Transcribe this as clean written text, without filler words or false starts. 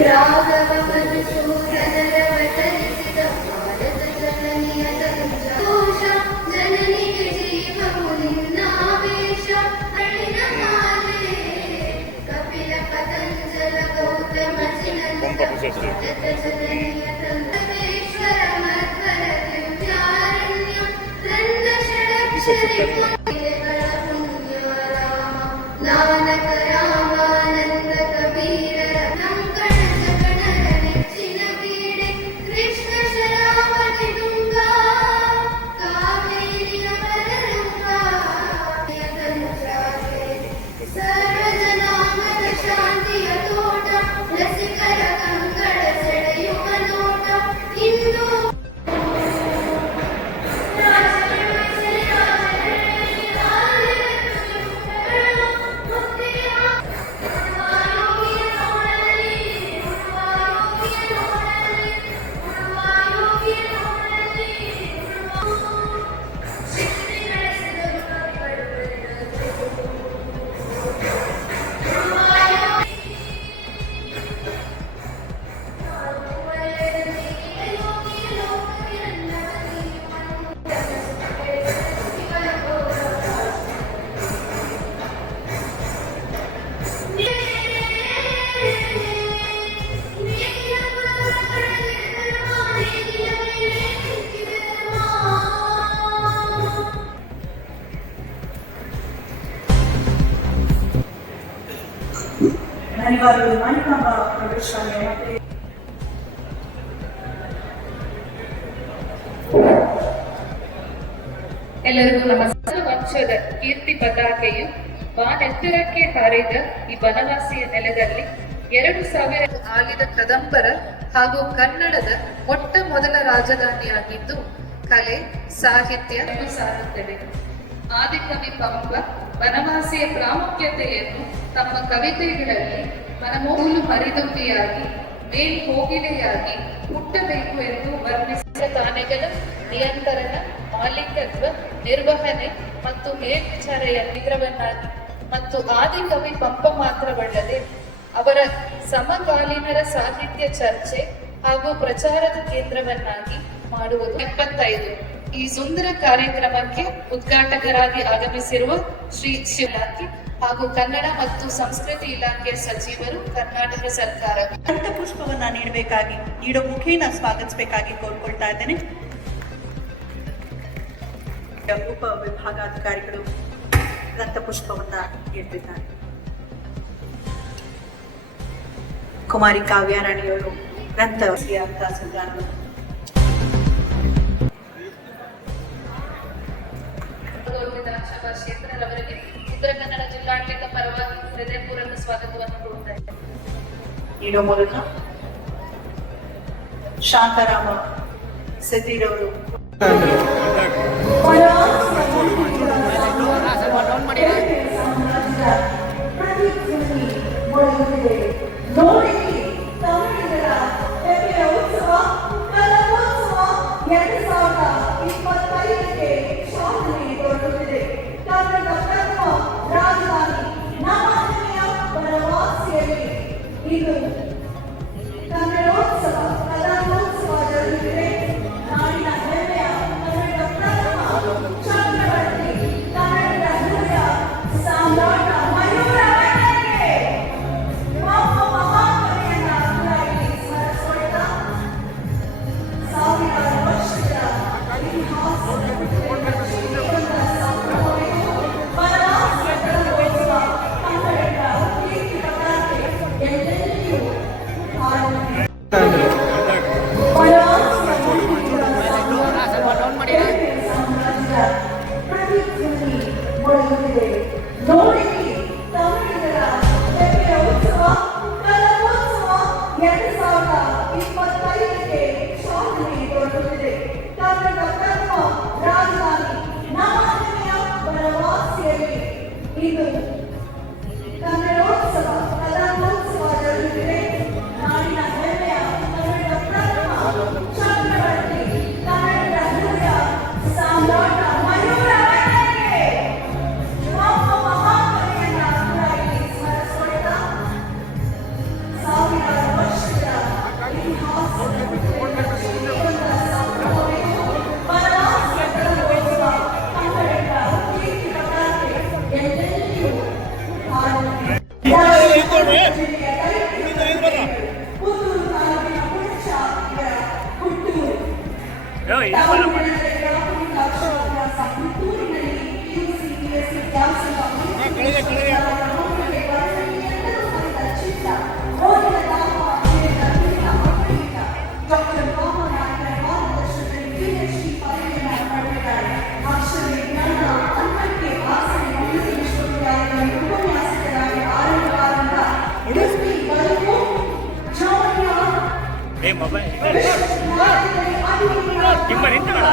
ರಾಘವ ಮಧುಸೂದನರವತರಿಸಿದ ಭಾರತ ಜನನಿಯ ಸಂಜೋಷ ಜನನಿಗೆ ಜೀವವು ನಿನ್ನಾವೇಶ ಅಳಿನ ಮಾಲೆ ಕಪಿಲ ಪತಂಜಲ ಗೌತಮ ಚಿನಂದ ಭಾರತ ಜನನಿಯ ಸಂತೇಶ್ವರ ಮಧ್ವರ ದಿವ್ಯಾರಣ್ಯ ನಂದ ಷಡಕ್ಷರಿ ಪುಣ್ಯಗಳ ಪುಣ್ಯ ರಾಮ ನಾನಕ ರಾಮಾನಂದ ಕಬೀರ ಧನ್ಯವಾದಗಳು. ಮಾಣಿಕಾಂಬ ಪ್ರವೇಶಾಲಯ ಮತ್ತೆ ಎಲ್ಲರಿಗೂ ನಮಸ್ಕಾರ. ವಂಶದ ಕೀರ್ತಿ ಪತಾಕೆಯು ಬಾನೆತ್ತರಕ್ಕೆ ಹಾರಿದ ಈ ಬನವಾಸಿಯ ನೆಲದಲ್ಲಿ 2000 ಆಳಿದ ಕದಂಬರ ಹಾಗೂ ಕನ್ನಡದ ಮೊಟ್ಟ ಮೊದಲ ರಾಜಧಾನಿಯಾಗಿದ್ದು ಕಲೆ ಸಾಹಿತ್ಯ ಸಾರುತ್ತವೆ. ಆದಿಕವಿ ಪಂಪ ಬನವಾಸಿಯ ಪ್ರಾಮುಖ್ಯತೆಯನ್ನು ತಮ್ಮ ಕವಿತೆಗಳಲ್ಲಿ ಮನಮೋಲು ಮರಿದುಂಬಿಯಾಗಿ ಮೇಲ್ಕೋಗಿಲೆಯಾಗಿ ಹುಟ್ಟಬೇಕು ಎಂದು ವರ್ಣಿಸಿದ ತಾನೆಗಳ ನಿಯಂತ್ರಣ, ಮಾಲೀಕತ್ವ, ನಿರ್ವಹಣೆ ಮತ್ತು ಮೇಲ್ವಿಚಾರೆಯ ಕೇಂದ್ರವನ್ನಾಗಿ ಮತ್ತು ಆದಿಕವಿ ಪಂಪ ಮಾತ್ರವಲ್ಲದೆ ಅವರ ಸಮಕಾಲೀನರ ಸಾಹಿತ್ಯ ಚರ್ಚೆ ಹಾಗೂ ಪ್ರಚಾರದ ಕೇಂದ್ರವನ್ನಾಗಿ ಮಾಡುವುದು. 75 ಈ ಸುಂದರ ಕಾರ್ಯಕ್ರಮಕ್ಕೆ ಉದ್ಘಾಟಕರಾಗಿ ಆಗಮಿಸಿರುವ ಶ್ರೀ ಶಿವಲಾಕಿ ಹಾಗೂ ಕನ್ನಡ ಮತ್ತು ಸಂಸ್ಕೃತಿ ಇಲಾಖೆಯ ಸಚಿವರು, ಕರ್ನಾಟಕ ಸರ್ಕಾರ ಪುಷ್ಪವನ್ನ ನೀಡೋ ಮುಖೇನ ಸ್ವಾಗತಿಸಬೇಕಾಗಿ ಕೋರ್ಕೊಳ್ತಾ ಇದ್ದೇನೆ. ಉಪ ವಿಭಾಗಾಧಿಕಾರಿಗಳು ರಕ್ತಪುಷ್ಪವನ್ನ ನೀಡುತ್ತಿದ್ದಾರೆ. ಕುಮಾರಿ ಕಾವ್ಯಾರಾಣಿಯವರು ತಹಸೀಲ್ದಾರರು ವಿಧಾನಸಭಾ ಕ್ಷೇತ್ರದವರಿಗೆ ಉತ್ತರ ಕನ್ನಡ ಜಿಲ್ಲಾಡಳಿತ ಪರವಾಗಿ ಹೃದಯಪೂರ್ವಕ ಸ್ವಾಗತವನ್ನು ಕೋರುತ್ತಾ ಇದ್ದಾರೆ. ನೀಡೋ ಮೂಲಕ ಶಾಂತಾರಾಮ ಸಿದ್ದಿರವರು ಇದು ಕನ್ನಡೋತ್ಸವ ಕಲಾಮೋತ್ಸವ ಜರುಗುತ್ತಿದೆ. ನಾಡಿನ ಹೆಮ್ಮೆಯ ಕನ್ನಡ ಪ್ರಥಮ ಚಕ್ರವರ್ತಿ ಕನ್ನಡದ ಹೃದಯ ಸಾಮ್ರಾಟ ಮಯೂರ ವಂದನೆಗೆ ಪಂಪ ಮಹಾಕವಿಯನ್ನ ಇಲ್ಲಿ ಸ್ಮರಿಸಿಕೊಳ್ಳುತ್ತಾ ಸಾವಿರಾರು ವರ್ಷಗಳ ಇತಿಹಾಸದ ಇದು ಕನ್ನಡೋತ್ಸವ ಕಲಾಮೋತ್ಸವ ಜರುಗುತ್ತಿದೆ. ನಾಡಿನ ಹೆಮ್ಮೆಯ ಕನ್ನಡ ಪ್ರಥಮ ಚಕ್ರವರ್ತಿ ಕನ್ನಡದ ಹೃದಯ ಸಾಮ್ರಾಟ ಮಯೂರ ವಂದನೆಗೆ ಪಂಪ ಮಹಾಕವಿಯನ್ನ ಇಲ್ಲಿ ಸ್ಮರಿಸಿಕೊಳ್ಳುತ್ತಾ ಸಾವಿರಾರು ವರ್ಷ ಮೊಬೈಲ್ ಕಿಮ್ಮ ನಿಂತವಳ